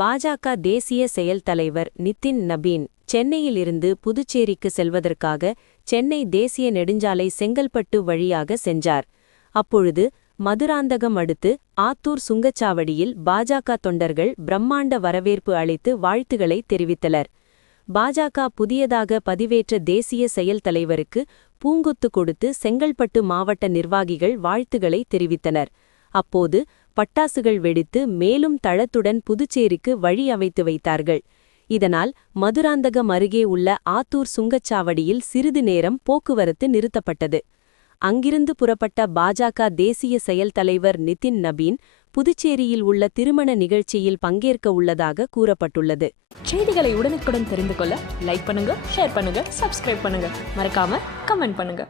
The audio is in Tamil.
பாஜக தேசிய செயல் தலைவர் நிதின் நபீன் சென்னையிலிருந்து புதுச்சேரிக்கு செல்வதற்காக சென்னை தேசிய நெடுஞ்சாலை செங்கல்பட்டு வழியாக சென்றார். அப்பொழுது மதுராந்தகம் அடுத்து ஆத்தூர் சுங்கச்சாவடியில் பாஜக தொண்டர்கள் பிரம்மாண்ட வரவேற்பு அளித்து வாழ்த்துக்களை தெரிவித்தனர். பாஜக புதியதாக பதிவேற்ற தேசிய செயல் தலைவருக்கு பூங்கொத்து கொடுத்து செங்கல்பட்டு மாவட்ட நிர்வாகிகள் வாழ்த்துக்களை தெரிவித்தனர். அப்போது பட்டாசுகள் வெடித்து மேலும் தளத்துடன் புதுச்சேரிக்கு வழி அமைத்து வைத்தார்கள். இதனால் மதுராந்தகம் அருகே உள்ள ஆத்தூர் சுங்கச்சாவடியில் சிறிது நேரம் போக்குவரத்து நிறுத்தப்பட்டது. அங்கிருந்து புறப்பட்ட பாஜக தேசிய செயல் தலைவர் நிதின் நபீன் புதுச்சேரியில் உள்ள திருமண நிகழ்ச்சியில் பங்கேற்க உள்ளதாக கூறப்பட்டுள்ளது. செய்திகளை உடனுக்குடன் தெரிந்து கொள்ள லைக் பண்ணுங்க ஷேர் பண்ணுங்க சப்ஸ்கிரைப் பண்ணுங்க. மறக்காம கமெண்ட் பண்ணுங்க.